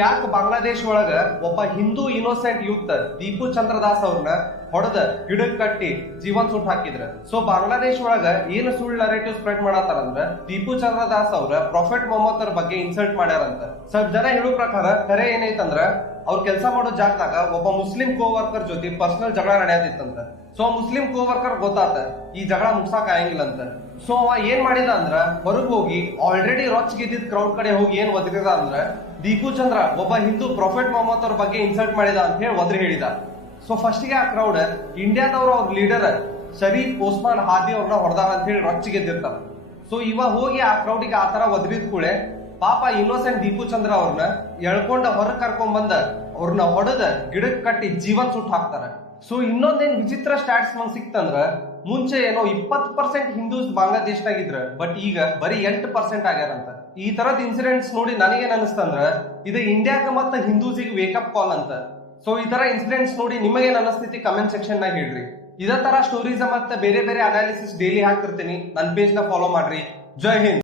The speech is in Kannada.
ಯಾಕೆ ಬಾಂಗ್ಲಾದೇಶ ಒಳಗ ಒಬ್ಬ ಹಿಂದೂ ಇನ್ನೋಸೆಂಟ್ ಯೂತ್ ದೀಪು ಚಂದ್ರದಾಸ್ ಅವ್ರನ್ನ ಹೊಡೆದ ಗಿಡಕ್ ಕಟ್ಟಿ ಜೀವನ್ ಸುಟ್ಟು ಹಾಕಿದ್ರ. ಸೊ ಬಾಂಗ್ಲಾದೇಶ ಒಳಗ ಏನು ಸುಳ್ಳು ನರೇಟಿವ್ ಸ್ಪ್ರೆಡ್ ಮಾಡತ್ತಾರಂದ್ರ ದೀಪು ಚಂದ್ರದಾಸ್ ಅವ್ರ ಪ್ರೊಫೆಟ್ ಮೊಹಮ್ಮದ್ ಅವ್ರ ಬಗ್ಗೆ ಇನ್ಸಲ್ಟ್ ಮಾಡ್ಯಾರಂತ. ಸ್ವಲ್ಪ ಜನ ಹೇಳೋ ಪ್ರಕಾರ ಕರೆ ಏನೈತಂದ್ರ ಅವ್ರ ಕೆಲಸ ಮಾಡೋ ಜಾಗದಾಗ ಒಬ್ಬ ಮುಸ್ಲಿಂ ಕೋವರ್ಕರ್ ಜೊತೆ ಪರ್ಸನಲ್ ಜಗಳ ನಡೆಯತಿತ್ತಂತ. ಸೊ ಮುಸ್ಲಿಂ ಕೋವರ್ಕರ್ ಗೊತ್ತಾತ ಈ ಜಗಳ ಮುಗ್ಸಾಕ್ ಆಗಂಗಿಲ್ಲ ಅಂತ. ಸೊ ಅವ ಏನ್ ಮಾಡಿದ ಅಂದ್ರ ಹೊರಗ್ ಹೋಗಿ ಆಲ್ರೆಡಿ ರೊಚ್ ಗೆದ್ದಿದ್ ಕ್ರೌಡ್ ಕಡೆ ಹೋಗಿ ಏನ್ ಒದರಿದ ಅಂದ್ರ ದೀಪು ಚಂದ್ರ ಒಬ್ಬ ಹಿಂದೂ ಪ್ರೊಫೆಟ್ ಮೊಹಮ್ಮದ್ ಅವ್ರ ಬಗ್ಗೆ ಇನ್ಸಲ್ಟ್ ಮಾಡಿದ ಅಂತ ಹೇಳಿ ಒದ್ರಿ ಹೇಳಿದ. ಸೊ ಫಸ್ಟ್ ಗೆ ಆ ಕ್ರೌಡ್ ಇಂಡಿಯಾದವ್ರ ಅವ್ರ ಲೀಡರ್ ಶರೀಫ್ ಓಸ್ಮಾನ್ ಹಾದಿ ಅವ್ರನ್ನ ಹೊಡೆದಾರ ಅಂತ ಹೇಳಿ ರೊಚ್ಚ ಗೆದ್ದಿರ್ತಾರ. ಸೊ ಇವ ಹೋಗಿ ಆ ಕ್ರೌಡಿಗೆ ಆತರ ಒದರಿದ ಕೂಳೆ ಪಾಪ ಇನ್ನೋಸೆಂಟ್ ದೀಪು ಚಂದ್ರ ಅವ್ರನ್ನ ಎಳ್ಕೊಂಡ ಹೊರಗ್ ಕರ್ಕೊಂಡ್ ಬಂದ ಅವ್ರನ್ನ ಹೊಡೆದ ಗಿಡಕ್ ಕಟ್ಟಿ ಜೀವನ್ ಸುಟ್ಟು ಹಾಕ್ತಾರ. ಸೊ ಇನ್ನೊಂದೇನ್ ವಿಚಿತ್ರ ಸ್ಟ್ಯಾಟ್ಸ್ ನಂಗೆ ಸಿಕ್ತಂದ್ರ ಮುಂಚೆ ಏನೋ 20% ಹಿಂದೂಸ್ ಬಾಂಗ್ಲಾದೇಶನಾಗಿದ್ರ ಬಟ್ ಈಗ ಬರೀ 8% ಆಗ್ಯಾರಂತ. ಈ ತರದ್ ಇನ್ಸಿಡೆಂಟ್ಸ್ ನೋಡಿ ನನಗೇನ್ ಅನಿಸ್ತಂದ್ರ ಇದು ಇಂಡಿಯಾಕ ಮತ್ತ ಹಿಂದೂಸಿಗೆ ವೇಕಪ್ ಕಾಲ್ ಅಂತ. ಸೊ ಈ ತರ ಇನ್ಸಿಡೆಂಟ್ಸ್ ನೋಡಿ ನಿಮಗೇನ್ ಅನಿಸ್ತೈತಿ ಕಮೆಂಟ್ ಸೆಕ್ಷನ್ ನಾಗ ಹೇಳ್ರಿ. ಇದೇ ತರ ಸ್ಟೋರೀಸ್ ಮತ್ತೆ ಬೇರೆ ಬೇರೆ ಅನಾಲಿಸಿಸ್ ಡೈಲಿ ಹಾಕ್ತಿರ್ತೀನಿ. ನನ್ನ ಪೇಜ್ ನ ಫಾಲೋ ಮಾಡ್ರಿ. ಜೈ ಹಿಂದ್.